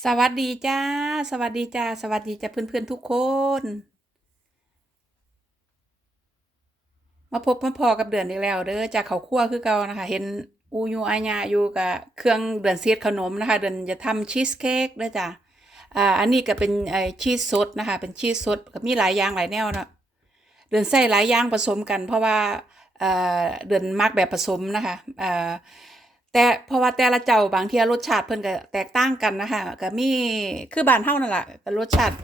สวัสดีจ้า สวัสดีจ้า สวัสดีจ้าเพื่อนๆทุกคน มาพบมาพอกับเดือนอีกแล้วเด้อจากเขาคั่วคือเก่านะคะ เห็นอูยูอาญาอยู่กับเครื่องเดือนเสียดขนมนะคะ เดือนจะทำชีสเค้กเด้อจ้าอ่าอันนี้ก็เป็นไอชีสสดนะคะ เป็นชีสสดก็มีหลายอย่างหลายแนวนะเดือนใส่หลายอย่างผสมกัน เพราะว่าเดือนมักแบบผสมนะคะอ่อ แต่เพราะว่าแต่ละเจ้าบางทีรสชาติเพิ่นก็แตกต่างกันนะคะก็มีคือบ้านเฮานั่นแหละก็รสชาติ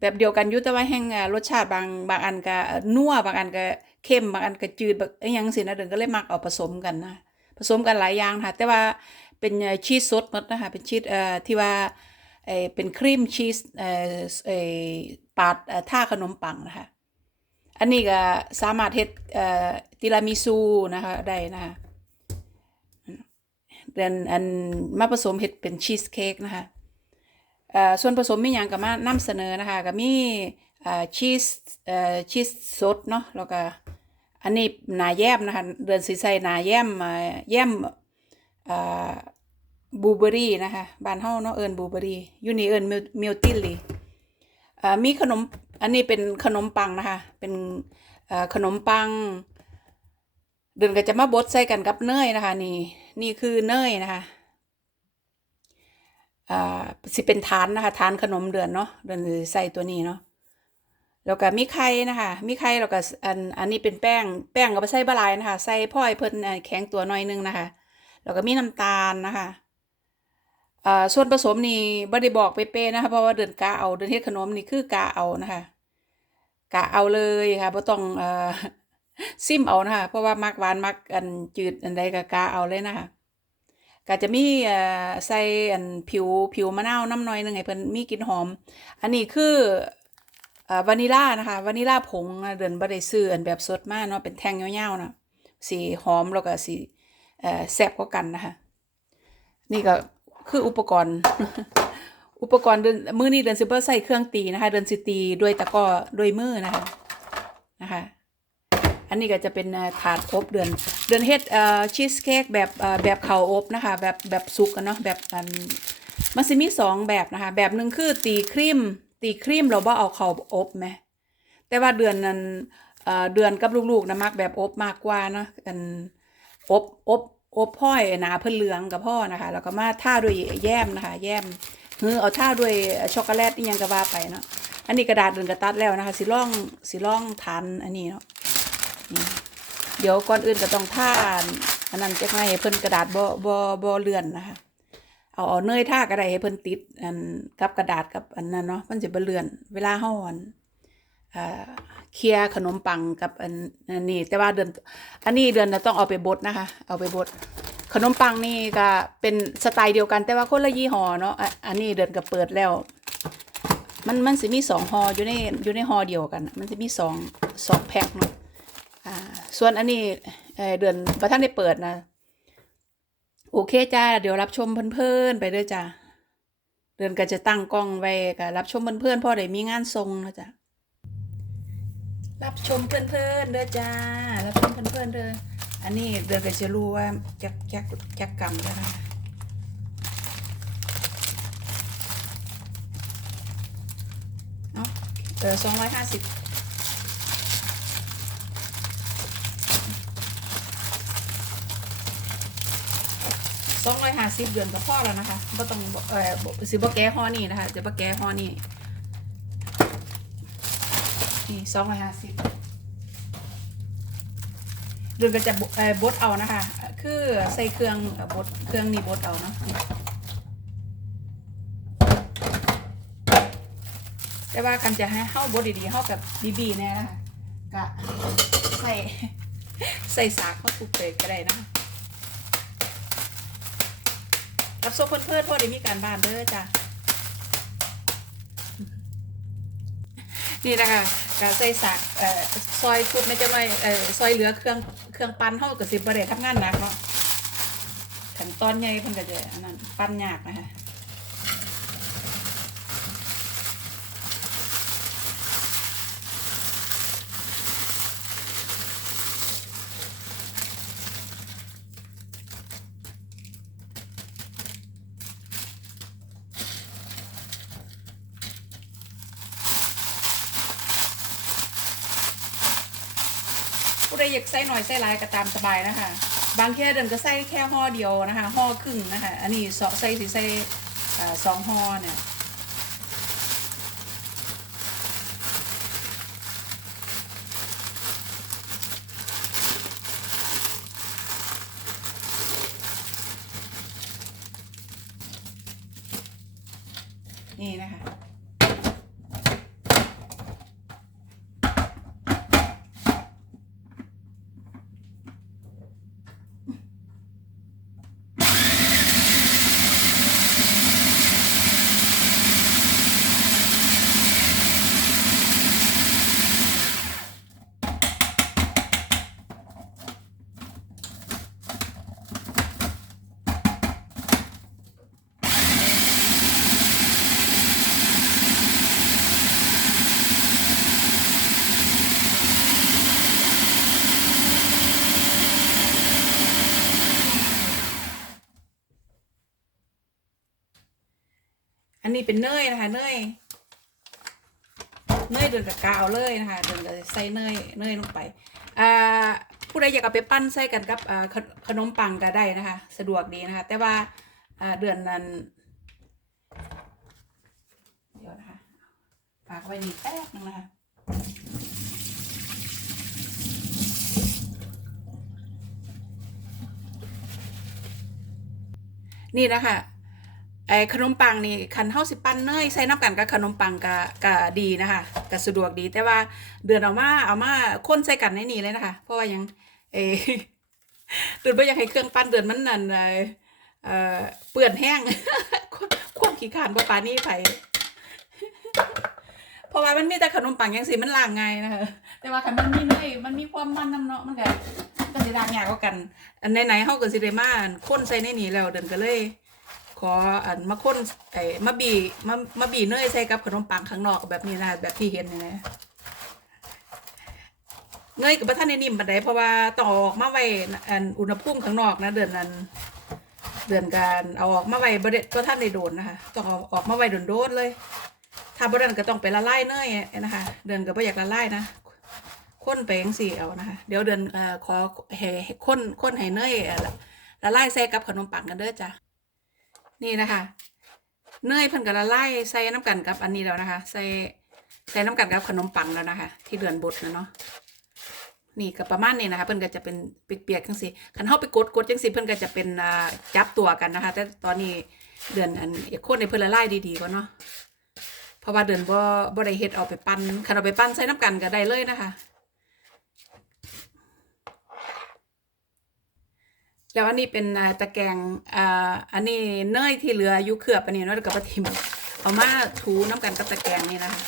แบบเดียวกันอยู่แต่ว่าแห่งรสชาติบางบางอันก็นัวบางอันก็เค็มบางอันก็จืดบางอิหยังสินะเดินก็เลยมักเอาผสมกันนะผสมกันหลายอย่างค่ะ แต่ว่าเป็นชีสสดหมดนะคะเป็นชีสเอ่อที่ว่าเอ่อเป็นครีมชีสเอ่อเอ่อปาดท่าขนมปังนะคะอันนี้ก็สามารถเฮ็ดเอ่อติรามิซูนะคะได้นะคะ อนอันมาผสมเห็ดเป็นชีสเค้กนะคะอ่อส่วนผสมมีอย่างก็มานำเสนอนะคะก็มีอ่อชีสอ่อชีสสดเนาะแล้วก็อันนี้หนาแยมนะคะเดือนสีใส่หนาแยมแยมอ่อบูเบอรี่นะคะบ้านเฮาเนาะเอิ้นบูเบอรี่อยู่นี่เอิ้นมิลติลลีเอ่อมีขนมอันนี้เป็นขนมปังนะคะเป็นอ่อขนมปังเดือนก็จะมาบดใส่กันกับเนยนะคะนี่ นี่คือเนยนะคะอ่าสิเป็นฐานนะคะฐานขนมเดือนเนาะเดือนใส่ตัวนี้เนาะแล้วก็มีไข่นะคะ มีไข่แล้วก็อันอันนี้เป็นแป้ง แป้งก็ไปใส่บะหลายนะคะ ใส่พ่อยเพิ่นแข็งตัวหน่อยนึงนะคะ แล้วก็มีน้ำตาลนะคะอ่าส่วนผสมนี่บ่ได้บอกเป๊ะๆนะคะ เพราะว่าเดือนกะเอา เดือนเฮ็ดขนมนี่คือกะเอานะคะกะเอาเลยค่ะบ่ต้องเอ่อ ซิมเอานะคะเพราะว่ามักหวานมักอันจืดอันใดก็กะเอาเลยนะคะก็จะมีเอ่อใส่อันผิวผิวมะนาวน้ำน่อยหนึงให้เพิ่นมีกลิ่นหอม อันนี้คือเอ่อวานิลลานะคะวานิลลาผงเดินบ่ได้ซื้ออันแบบสดมากเนาะเป็นแท่งยาวๆนะสีหอมแล้วก็สีเอ่อแซ่บกว่ากันนะคะนี่ก็คืออุปกรณ์ อุปกรณ์เดินมือนี้เดินซิเบอร์ใส่เครื่องตีนะคะ เดินสิตีด้วยตะก้อด้วยมือนะคะนะคะ อันนี้ก็จะเป็นถาดอบเดือน เดือนเฮ็ดชีสเค้กแบบแบบเขาอบนะคะแบบแบบสุกกันเนาะแบบมันสิมีสองแบบนะคะ แบบหนึ่งคือตีครีมตีครีมเราบ่เอาเขาอบไหมแต่ว่าเดือนนั้นเดือนกับลูกๆนะมักแบบอบมากกว่านะอันอบอบอบพ่อยหนาเพิ่นเหลืองกับพ่อนะคะแล้วก็มาท่าด้วยแยมนะคะ แยมเฮือเอาท่าด้วยช็อกโกแลตนี่ยังก็ว่าไปเนาะอันนี้กระดาษเดือนกระตัดแล้วนะคะสิล่องสิล่องทานอันนี้เนาะ เดี๋ยวก่อนอื่นก็ต้องท่าอันนั้นจะให้เพิ่นกระดาษบ่บ่บ่เลื่อนนะคะเอาเอาเนยท่าก็ได้ให้เพิ่นติดอันกับกระดาษกับอันนั้นเนาะมันจะบ่เลื่อน เวลาเฮาอันอ่าเคลียขนมปังกับอันอันนี้แต่ว่าเดือนอันนี้เดือนน่ะต้องเอาไปบดนะคะ เอาไปบดขนมปังนี่ก็เป็นสไตล์เดียวกันแต่ว่าคนละยี่ห้อเนาะอันนี้เดือนก็เปิดแล้ว มันมันสิมีสองห่ออยู่ในอยู่ในห่อเดียวกัน มันจะมีสองสองแพ็คเนาะ ส่วนอันนี้เเดือนประท่านได้เปิดนะโอเคจ้าเดี๋ยวรับชมเพื่อนๆไปเด้อจ้าเดือนก็จะตั้งกล้องไว้ก็รับชมเพื่อนๆพ่อได้มีงานทรงนะจ๊ะรับชมเพื่อนๆเด้อจ้ารับชมเพื่อนๆเด้ออันนี้เดือนก็จะรู้ว่าจักจักจักกรรมแล้วนะเนาะเออสองร้อยห้าสิบ สองร้อยห้าสิบเดือนก็พอแล้วนะคะบ่ต้องเอ่อบ่สิบ่แก้ห่อนี่นะคะจะบ่แก้ห่อนี่นี่สองร้อยห้าสิบเดือนก็จะบเอ่อบดเอานะคะ คือใส่เครื่องเอ่อบดเครื่องนี่บดเอาเนาะแต่ว่ากันจะให้เฮาบดดีๆเฮากับบีบีแน่นะคะก็ใส่ใส่สากมาทุกเปกก็ได้นะคะ รับโซ่เพื่อนเพื่อได้มีการบ้านเด้อจ้ะนี่นะคะการใส่สักเอ่อซอยชุดไม่จะไม่เอ่อซอยเหลือเครื่องเครื่องปั้นเท่ากับสิบประเลยทำงานหนักเนาะขั้นตอนใหญ่เพิ่นก็จะอันนั้นปั้นยากนะคะ ดอยากใส่หน่อยใส่หลายก็ตามสบายนะคะ บางแค่เดินก็ใส่แค่ห่อเดียวนะคะห่อครึ่งนะคะ อันนี้ใส่สิใส่สองห่อเนี่ย นี้เป็นเนยนะคะ เนย เนยเดินกับกาวเลยนะคะเดินกับใส่เนย เนยลงไป อ่า ผู้ใดอยากเอาไปปั้นใส่กันกับอ่าขนขนมปังก็ได้นะคะ สะดวกดีนะคะ แต่ว่าอ่าเดือนนั้น เดี๋ยวนะคะฝากไว้นี่แป๊บนึงนะคะนี่นะคะ ไอ้ขนมปังนี่คันเฮาสิปั้นเนยใส่น้ำกันกับขนมปังก็ก็ดีนะคะก็สะดวกดีแต่ว่าเดือนเอามาเอามาคนใส่กันในนี้เลยนะคะ เพราะว่ายังเอเดือนบ่อยากให้เครื่องปั้นเดือนมันนั่นเอ่อเออเปื้อนแห้งความขี้ขานบ่ปานนี้ไผเพราะว่ามันมีแต่ขนมปังจังซี่มันล้างไงนะคะแต่ว่าคันมันมีเนยมันมีความมันน้ำเนาะมันก็ก็สิล้างยากกว่ากันอันไหนๆเฮาก็สิได้มาอันคนใส่ในนี้แล้วเดินก็เลย ออันมาคนไอ้มาบีมามาบีเนยใส่กับขนมปังข้างนอกแบบนี้นะแบบที่เห็นนี่นะเนยกับท่านในนิ่มบันไดเพราะว่าต้องอออกมาไว้อันอุณหภูมิข้างนอกนะเดือนนั้น เดือนการเอาออกมาไว้บ่ได้บ่ท่านได้โดนนะคะต้องเอาออกมาไว้โดนๆเลย ถ้าบ่ดันก็ต้องไปละลายเนยนะคะ เดือนก็บ่อยากละลายนะคนไปจังซี่เอานะคะ เดี๋ยวเดือนอขอให้ให้คนคนให้เนยเอ่อละละลายใส่กับขนมปังกันเด้อจ้ะ นี่นะคะ เนยเพิ่นก็ละลายใส่น้ำกันกับอันนี้แล้วนะคะ ใส่ใส่น้ำกันกับขนมปังแล้วนะคะ ที่เดือนบดนะเนาะนี่ก็ประมาณนี้นะคะ เพิ่นก็จะเป็นเปียกๆจังซี่คันเฮาไปกดกดจังซี่เพิ่นก็จะเป็นจับตัวกันนะคะ แต่ตอนนี้เดือนอันเอกคนในเพิ่นละลายดีๆก่อนเนาะเพราะว่าเดือนบ่บ่ได้เฮ็ดเอาไปปั้นคันเอาไปปั้นใส่น้ำกันก็ได้เลยนะคะ แล้วอันนี้เป็นตะแกรงอ่าอันนี้เนยที่เหลืออยู่เคลือบอันนี้เนาะแล้วก็ปทิมเอามาถูน้ำกันกับตะแกรงนี่นะคะ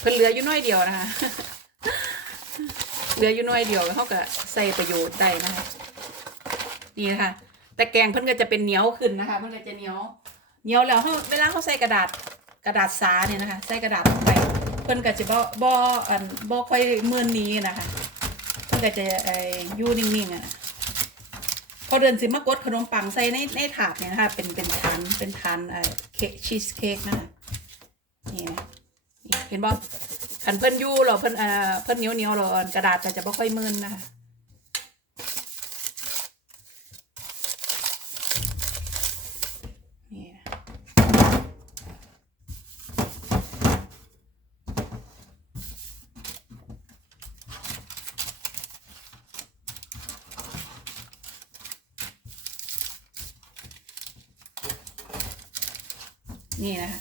เพิ่นเหลืออยู่น้อยเดียวนะคะเหลืออยู่น้อยเดียวเขาก็ใส่ประโยชน์ได้นะคะนี่นะคะตะแกงเพิ่นก็จะเป็นเหนียวขึ้นนะคะเพิ่นก็จะเหนียวเหนียวแล้วเขาเวลาเขาใส่กระดาษกระดาษสาเนี่ยนะคะ ใส่กระดาษลงไปเพิ่นก็จะบ่บ่อันบ่ค่อยเมื่อนนี้นะคะ มันก็จะไอ้ยู่นิ่งๆอะนะพอเดินสิมากดขนมปังใส่ในในถาดเนี่ยนะคะเป็นเป็นฐานเป็นฐานไอ้เค้กชีสเค้กนะคะนี่นะเห็นบ่ขันเพิ่นยู่หรอเพิ่นอ่าเพิ่นเหนียวเหนียวหรอกระดาษแต่จะไม่ค่อยมึนนะคะนี่นะ นี่นะคะ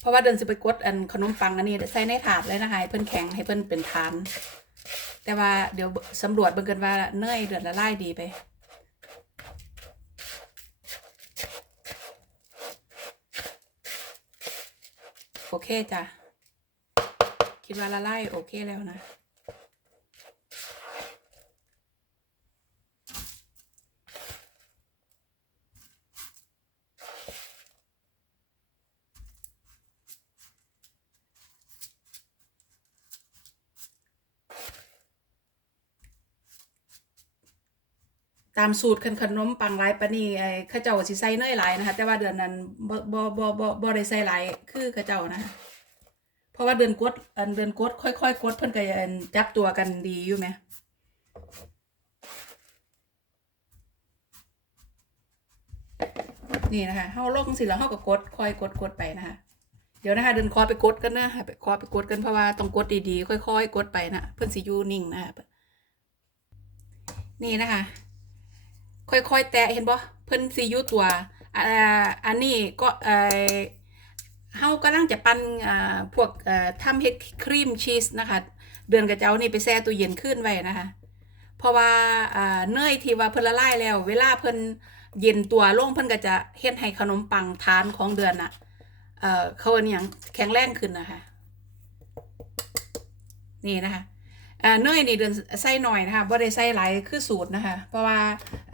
เพราะว่าเดินสิไปกดอันขนมปังอันนี้ใส่ในถาดเลยนะคะให้เพิ่นแข็งให้เพิ่นเป็นฐาน แต่ว่าเดี๋ยวสำรวจเบิ่งกันว่าเนยเดือดละลายดีไปโอเคจ้ะ คิดว่าละลายโอเคแล้วนะามสูตรคันขนมปังหลายปานนี้ไอ้เข้าเจ้าสิใส่เนยหลายนะคะ แต่ว่าเดือนนั้นบ่บ่บ่บ่บ่ได้ใส่หลายคือข้าเจ้านะเพราะว่าเดินกดอันเดินกดค่อยๆกดเพิ่นก็อันจับตัวกันดีอยู่ไหมนี่นะคะเฮาลงสิแล้วเฮาก็กดค่อยกดกดไปนะคะ เดี๋ยวนะคะเดินคอไปกดกันนะไปคอไปกดกันเพราะว่าต้องกดดีๆ ค่อยๆกดไปนะเพื่อนสิยูนิ่งนะคะนี่นะคะ ค่อยๆ แตะเห็นบ่เพิ่นสิอยูตัวอ่าอันนี้ก็เออเฮากำลังจะปั้นอ่าพวกเอ่อทำเฮ็ดครีมชีสนะคะ เดือนกระเจ้านี่ไปแช่ตู้เย็นขึ้นไว้นะคะ เพราะว่าอ่าเนยที่ว่าเพิ่นละลายแล้ว เวลาเพิ่นเย็นตัวลงเพิ่นก็จะเฮ็ดให้ขนมปังทานของเดือนน่ะเอ่อเขาเนียงแข็งแรงขึ้นนะคะ นี่นะคะ อ่าเนยนี่เดือนใส่หน่อยนะคะบ่ได้ใส่หลายคือสูตรนะคะ เพราะว่า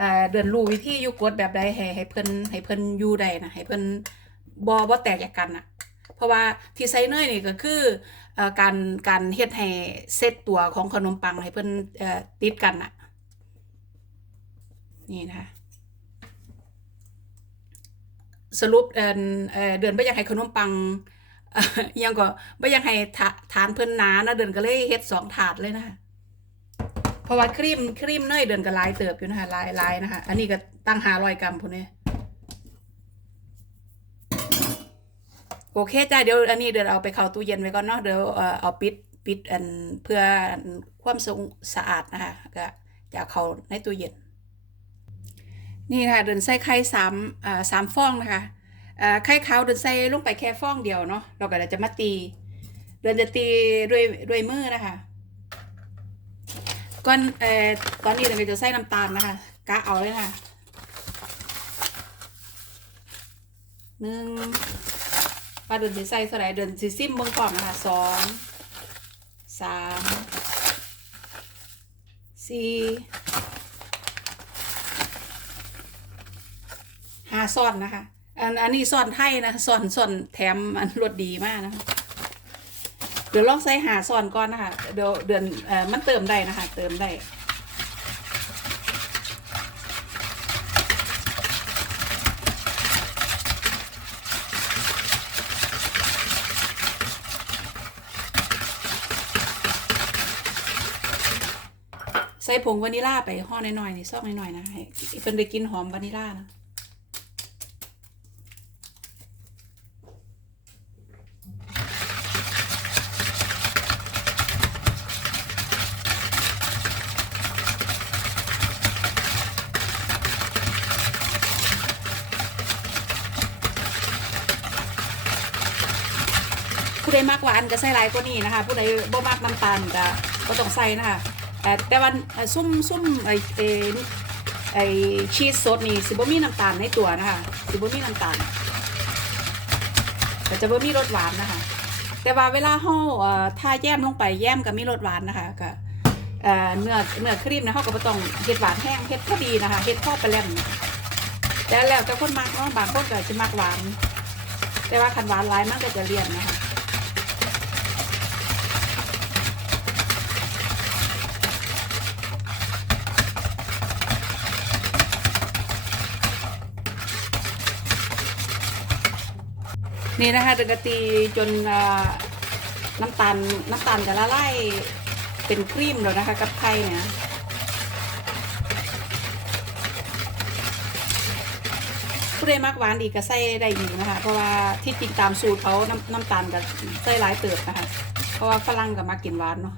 อ่าเดือนรู้วิธีอยู่กดแบบใดให้ให้เพิ่นให้เพิ่นอยู่ได้นะให้เพิ่นบ่บ่แตกจากกันน่ะ เพราะว่าที่ใส่เนยนี่ก็คืออ่อการการเฮ็ดให้เซตตัวของขนมปังให้เพิ่นเอ่อติดกันน่ะ นี่นะคะสรุปเอ่อเอ่อเดือนบ่อยากให้ขนมปัง ยังก็บ่ยากให้ทะฐานเพิ่นหนานะเดือนก็เลยเฮ็ดสองถาดเลยนะคะเพราะว่าครีมครีมเนยเดือนก็ลายเติบอยู่นะคะลายลายนะคะอันนี้ก็ตั้ง500กรัมพุ่นนี่โอเคจ้าเดี๋ยวอันนี้เดี๋ยวเอาไปเข้าตู้เย็นไว้ก่อนเนาะเดี๋ยวเอาปิดปิดอันเพื่อความสงสะอาดนะคะก็จะเข้าในตู้เย็น นี่นะคะเดินใส่ไข่สามอ่าสามฟองนะคะ ไข่ขาวเดินใส่ลงไปแค่ฟองเดียวเนาะเราก็จะมาตี เดินจะตีด้วยด้วยมือนะคะก่อนเอ่อตอนนี้เดินก็จะใส่น้ำตาลนะคะกะเอาเลยค่ะหนึ่งว่าเดินสิใส่เท่าไหร่เดินสิซิมเบิ่งก่อนนะคะสองสามสี่ห้าซ่อนนะคะ อันอันนี้ซ่อนไทยนะซ่อนซ่อนแถมอันรสดีมากนะคะเดี๋ยวลองใส่หาซ่อนก่อนนะคะเดี๋ยวเดือนเอ่อมันเติมได้นะคะ เติมได้ใส่ผงวานิลาไปห่อหน้อยๆนี่ซอกน้อยๆนะให้เพิ่นได้กินหอมวานิลานะ ผู้ใดมากหวานก็ใส่หลายกว่านี้นะคะ ผู้ใดบ่มากน้ำตาลก็ก็ต้องใส่นะคะเอ่แต่ว่าเอ่อซุ่มซุ่มไอเอไอชีสสดนี่สิบ่มีน้ำตาลในตัวนะคะสิบ่มีน้ำตาลแต่จะบ่มีรสหวานนะคะ แต่ว่าเวลาห่อถ้าแย้มลงไปแย้มก็มีรสหวานนะคะก็เอ่อเนื้อเนื้อครีมนะเขาก็ต้องเฮ็ดหวานแห้งเฮ็ดพอดีนะคะเฮ็ดพอไปแล้วแต่แล้วแต่คนมักเนาะบางคนก็จะมักหวาน แต่ว่าคันหวานหลายมันก็จะเลี่ยนนะคะ นี่นะคะเดกตีจนน้ำตาลน้ำตาลจะละลายเป็นครีมแล้วนะคะกับไข่เนี่ยผู้ใดมักหวานอีก็ใส่ได้อีกนะคะ เพราะว่าที่จริงตามสูตรเขาน้ำน้ำตาลกับใส่หลายเติบนะคะ เพราะว่าฝรั่งก็มากินหวานเนาะ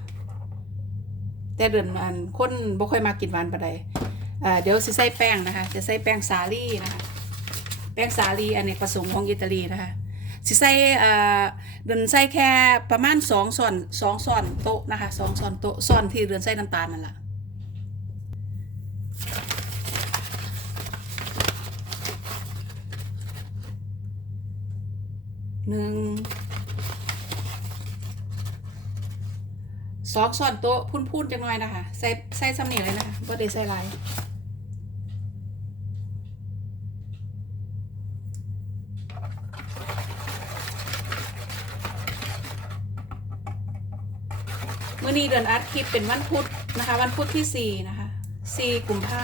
แต่เดินอันคนบ่ค่อยมากินหวานปานใดอ่าเดี๋ยวสิใส่แป้งนะคะ จะใส่แป้งสาลี่นะคะ แป้งสาลีอันเนกประสงค์ของอิตาลีนะคะ สิใส่เอ่อเดินใส่แค่ประมาณสองส่วนสองส่วนโต๊ะนะคะสองส่วนโต๊ะส่วนที่เดินใส่น้ำตาลนั่นแหละหนึ่งสองส่วนโต๊ะพุ่นๆจังหน่อยนะคะ ใส่ใส่ซ้ำนี่เลยนะคะบ่ได้ใส่ลาย มื่อนี้เดือนอัดคลิปเป็นวันพุธนะคะ วันพุธที่สี่นะคะสี่กุมผ้า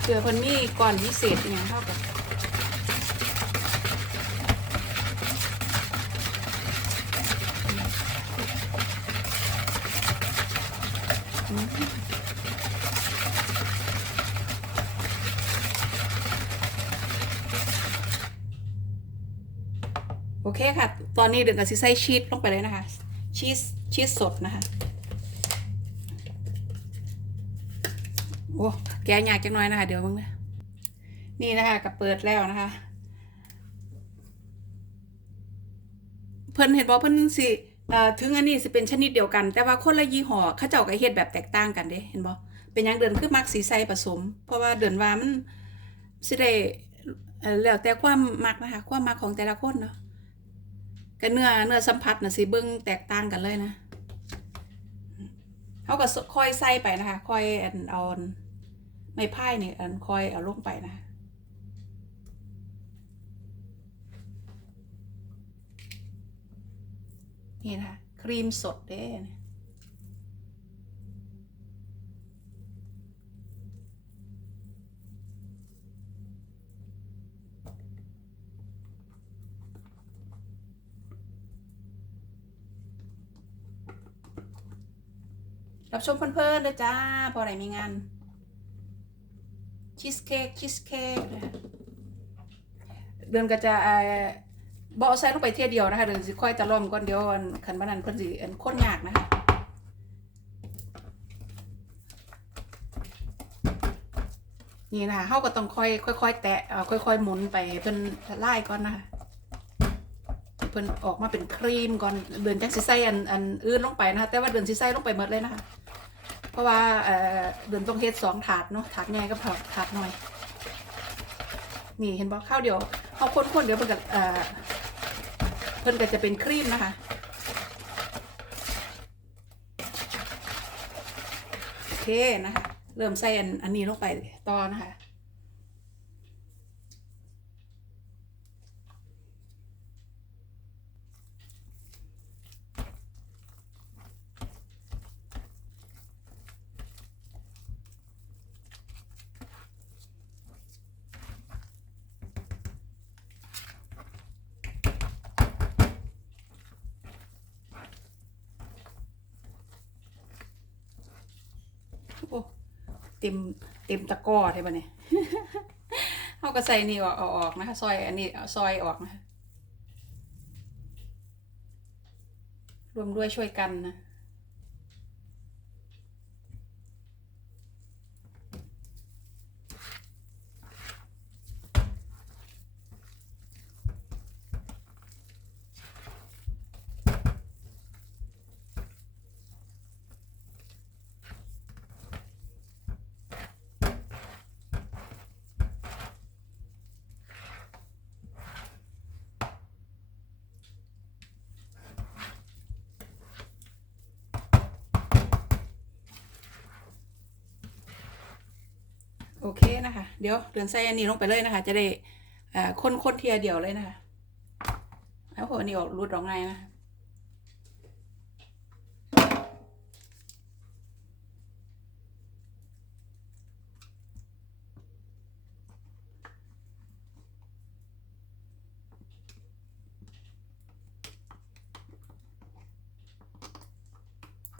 เผื่อคนมีก่อนพิเศษเนี่ยเท่ากับ โอเคค่ะ ตอนนี้เดี๋ยวก็สิใส่ชีสลงไปเลยนะคะ ชีสชีสสดนะคะ โอ้ แกะยากจังน้อยนะคะ เดี๋ยวเพิ่งนะนี่นะคะกับเปิดแล้วนะคะ เพิ่นเห็นบอกเพิ่นสิเออถึงอันนี้สิเป็นชนิดเดียวกัน แต่ว่าคนละยี่ห้อเขาเจ้าก็เฮ็ดแบบแตกต่างกันเด้เห็นบ่เป็นหยังเดินคือมักสีใสผสม เพราะว่าเดินว่ามันสิได้เอ่อแล้วแต่ความมักนะคะ ความมักของแต่ละคนเนาะ กับเนื้อเนื้อสัมผัสน่ะสิเบิ่งแตกต่างกันเลยนะเขาก็ค่อยใส่ไปนะคะ ค่อยอันเอาไม่พ่ายเนี่อันค่อยเอาลงไปนะคะนี่นะคะครีมสดเด้ รับชมเพลินๆเลยจ้า พอไหนมีงานชีสเค้กชีสเค้กเดือนก็จะเอ่อบเอาใส่ลงไปเที่ยเดียวนะคะเดือนสิค่อยตะล่อมก่อนเดียวอันขันบ้านั้นเพิ่นสิอันข้นยากนะคะนี่นะคะเฮาก็ต้องค่อยค่อยๆแตะเอาค่อยๆหมุนไปเพิ่นละลายก่อนนะคะเพิ่นออกมาเป็นครีมก่อนเดือนจักสิใส่อันอันอื่นลงไปนะคะแต่ว่าเดือนสิใส่ลงไปหมดเลยนะคะ เพราะว่าเอ่อเดือนต้องเฮ็ดสองถาดเนาะถาดใหญ่กับถาดถาดน้อย นี่เห็นบอกข้าวเดี๋ยวเอาคนๆเดี๋ยวเพิ่นก็เอ่อเพิ่นก็จะเป็นครีมนะคะโอเคนะคะเริ่มใส่อันอันนี้ลงไปต่อนะคะ โอ้ เต็มเต็มตะกร้อใช่ปะเนี่ยเขาก็ใส่นี่ออกออกนะคะซอยอันนี้ซอยออกนะคะรวมด้วยช่วยกันนะ เดี๋ยวเดือนใส่อันนี้ลงไปเลยนะคะ จะได้อ่าคนคนเทียเดียวเลยนะคะแล้วพออันนี้ออกรูดออกง่ายนะ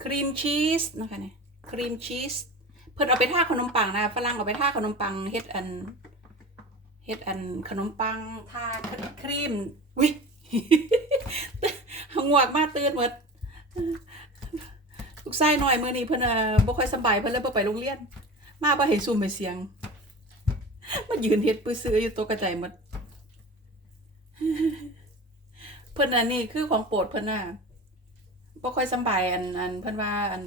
ครีมชีสนะคะเนี่ยครีมชีส พิ่นเอาไปท่าขนมปังนะฝรั่งเอาไปท่าขนมปังเฮ็ดอันเฮ็ดอันขนมปังท่าครีมวิหงวกมาตื่นหมดลูกไส้หน่อยมือนี้เพิ่นอะบ่ค่อยสบายเพิ่นเลยบ่ไปโรงเรียน มาบ่เห็นซุ่มไปเสียงมายืนเฮ็ดปื้อซื้ออยู่โต๊ะกระจายหมดเพิ่นอันนี้คือของโปรดเพิ่นน่ะบ่ค่อยสบายอันอันเพิ่นว่าอัน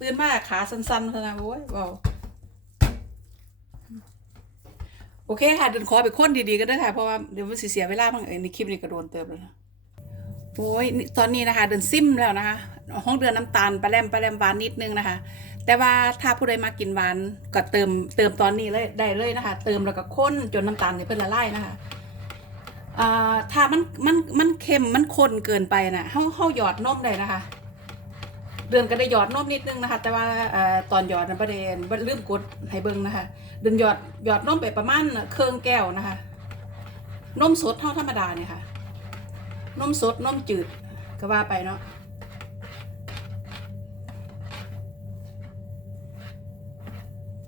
ตื่นมาขาสั้นๆท่านั้นโอ้ยเบาโอเคค่ะเดินขอไปค้นดีๆก็ได้ค่ะ เพราะว่าเดี๋ยวมันเสียเวลาบ้างเอ้ในคลิปนี้ก็โดนเติมแล้วโอ้ยตอนนี้นะคะ เดินซิมแล้วนะคะ ห้องเดือนน้ำตาลปลาแรมปลาแรมหวานนิดนึงนะคะ แต่ว่าถ้าผู้ใดมากินหวานก็เติมเติมตอนนี้เลยได้เลยนะคะ เติมแล้วก็ข้นจนน้ำตาลเนี่ยเพิ่นละลายนะคะอ่าถ้ามันมันมันเค็มมันข้นเกินไปนะเฮาเฮาหยอดนมได้นะคะ เดือนก็ได้หยอดนมนิดนึงนะคะ แต่ว่าตอนหยอดนั้นประเด็นลืมกดให้เบิ่งนะคะ เดือนหยอดหยอดนมไปประมาณเครื่องแก้วนะคะ นมสดเท่าธรรมดาเนี่ยค่ะ นมสดนมจืดก็ว่าไปเนาะ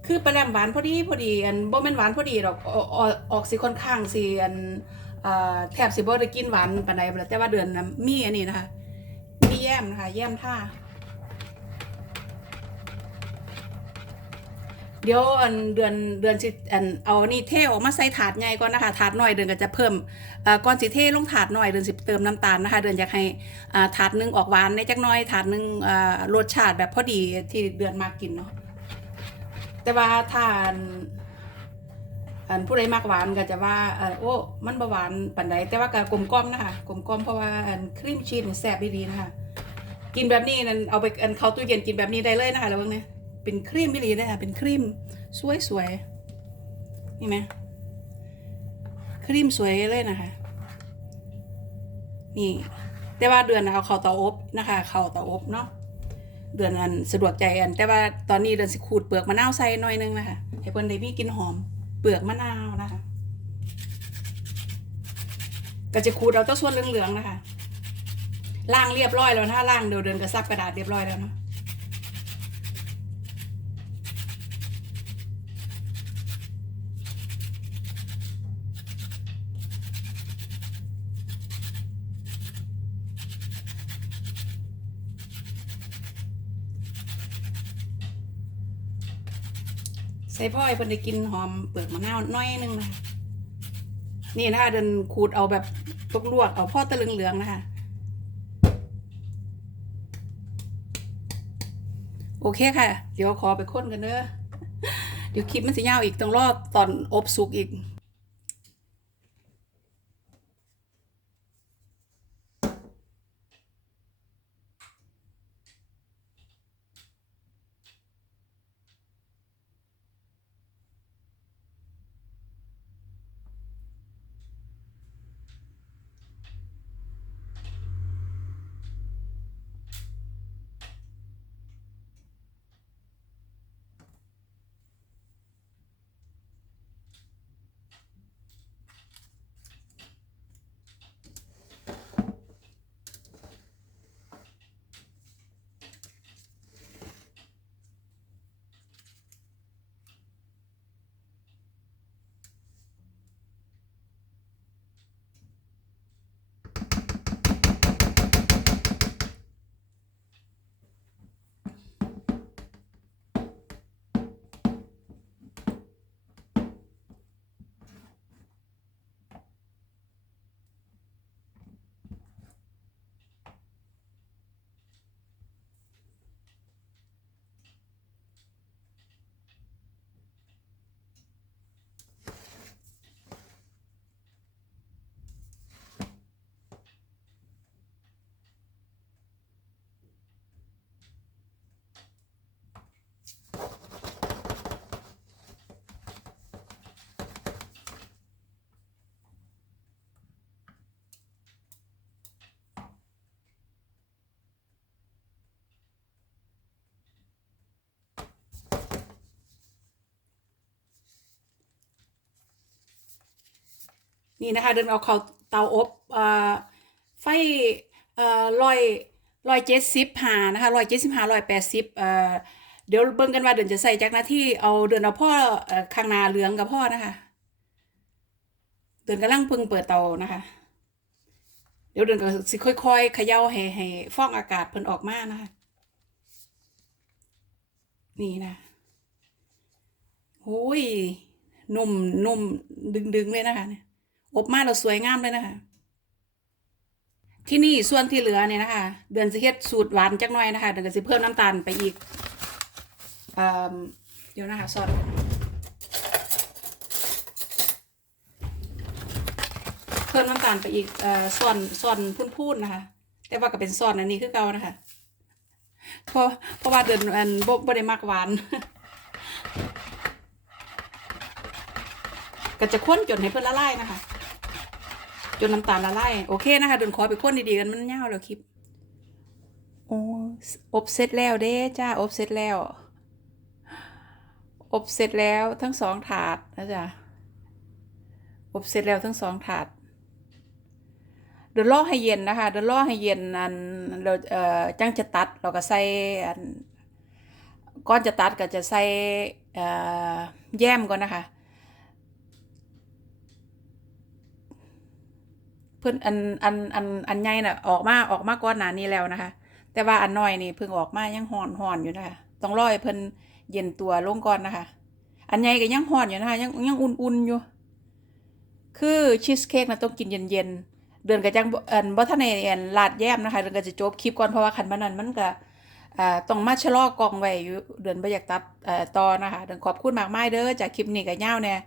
คือปลาแรมหวานพอดีพอดีอันบ่แม่นหวานพอดีดอกออกออกออกสิค่อนข้างสิอันอแทบสิบ่ได้กินหวานปานใดบ่ล่ะแต่ว่าเดือนนะมีอันนี้นะคะ มีแย้มนะคะ แย้มท่า เดี๋ยวอันเดือนเดือนสิอันเอานี่เทออกมาใส่ถาดใหญ่ก่อนนะคะถาดหน้อยเดือนก็จะเพิ่มอ่อก่อนสิเทลงถาดหน้อยเดือนสิเติมน้ำตาลนะคะ เดือนอยากให้อ่าถาดหนึงออกหวานในจักหน้อยถาดหนึงอ่ารสชาติแบบพอดีที่เดือนมากกินเนาะแต่ว่าถาอันอันผู้ใดมักหวานก็จะว่าโอ้มันบ่หวานปานใดแต่ว่าก็กลมกล่อมนะคะกลมกล่อมเพราะว่าอันครีมชีสแซ่บดีๆนะคะกินแบบนี้นั่นเอาไปอันเข้าตู้เย็นกินแบบนี้ได้เลยนะคะแล้วเบิ่งเนี่ย เป็นครีมดีๆเลยค่ะเป็นครีมสวยๆนี่ไหมครีมสวยเลยนะคะ นี่ แต่ว่าเดือนเอาเข้าเตาอบนะคะ เข้าเตาอบเนาะเดือนอันสะดวกใจอัน แต่ว่าตอนนี้เดือนสิขูดเปลือกมะนาวใส่หน่อยนึงนะคะให้เพิ่นได้มีกินหอมเปลือกมะนาวนะคะ ก็จะขูดเอาเจ้าส่วนเหลืองๆนะคะล้างเรียบร้อยแล้วนะคะล้างเดี๋ยวเดินกระซับกระดาษเรียบร้อยแล้วเนาะ ใส่พ่อไอ้เพิ่นได้กินหอมเปลือกมะนาวน้อยนึงนะคะนี่นะคะเดินขูดเอาแบบตกลวกเอาพ่อตะลึงเหลืองนะคะ โอเคค่ะ เดี๋ยวขอไปค้นกันเด้อเดี๋ยวคลิปมันสิยาวอีกต้องรอตอนอบสุกอีก นี่นะคะ เดินเอาเขาเตาอบอไฟเอ่อร้อยร้อยเจ็ดสิบหานะคะร้อยเจ็ดสิบหาร้อยแปดสิบเดี๋ยวเบิ่งกันว่าเดินจะใส่จากหน้าที่เอาเดินเอาพ่อข้างนาเหลืองกับพ่อนะคะ เดินกำลังเพิ่งเปิดเตานะคะ เดี๋ยวเดินก็สิค่อยๆเขย่าให้ให้ฟองอากาศเพิ่นออกมานะคะ นี่นะโอ้ยนุ่มนุ่มดึงดึงๆเลยนะคะเนี่ย อบมาเราสวยงามเลยนะคะ ที่นี่ส่วนที่เหลือเนี่ยนะคะ เดือนสิเฮ็ดสูตรหวานจักหน่อยนะคะเดือนก็สิเพิ่มน้ำตาลไปอีกเอเดี๋ยวนะคะซอสเพิ่มน้ำตาลไปอีกอส่วนส่วนพุ่นๆนะคะ แต่ว่าก็เป็นส่วนอันนี้คือเก่านะคะเพราะเพราะว่าเดือนอันบบ่ได้มักหวานก็จะข้นจนให้เพิ่อนละลายนะคะ จนน้ำตาลละลายโอเคนะคะเดินขอไปข้นดีๆกันมันยาแล้วคลิปโอ้อบเสร็จแล้วเด้จ้าอบเสร็จแล้ว อบเสร็จแล้วทั้งสองถาดนะจ๊ะอบเสร็จแล้วทั้งสองถาดเดี๋ยวรอให้เย็นนะคะเดี๋ยวรอให้เย็นอันเราเอ่อจังจะตัดเราก็ใส่อันก่อนจะตัดก็จะใส่เอ่อแยมก่อนนะคะ เพิ่นอันอันอันอันใหญ่น่ะออกมาออกมาก่อนหน้านี้แล้วนะคะ แต่ว่าอันน้อยนี่เพิ่งออกมายังห่อนห่อนอยู่นะคะต้องรอให้เพิ่นเย็นตัวลงก่อนนะคะ อันใหญ่ก็ยังห่อนอยู่นะคะยังยังอุ่นๆอยู่ คือชีสเค้กนะต้องกินเย็นๆเดือนก็จังบ่อันบ่ทันได้อันลาดแย้มนะคะเดือนก็จะจบคลิปก่อนเพราะว่าคันมันนั้นมันก็ต้องมาชะลอกองไว้อยู่เดือนบ่อยากตัดต่อนะคะเดือนขอบคุณมากมายเด้อจากคลิปนี้ก็ยาวแน่ย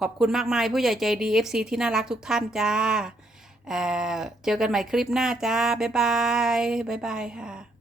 ขอบคุณมากมายผู้ใหญ่ใจดี FC ที่น่ารักทุกท่านจ้า เจอกันใหม่คลิปหน้าจ้า บ๊ายบาย บ๊ายบายค่ะ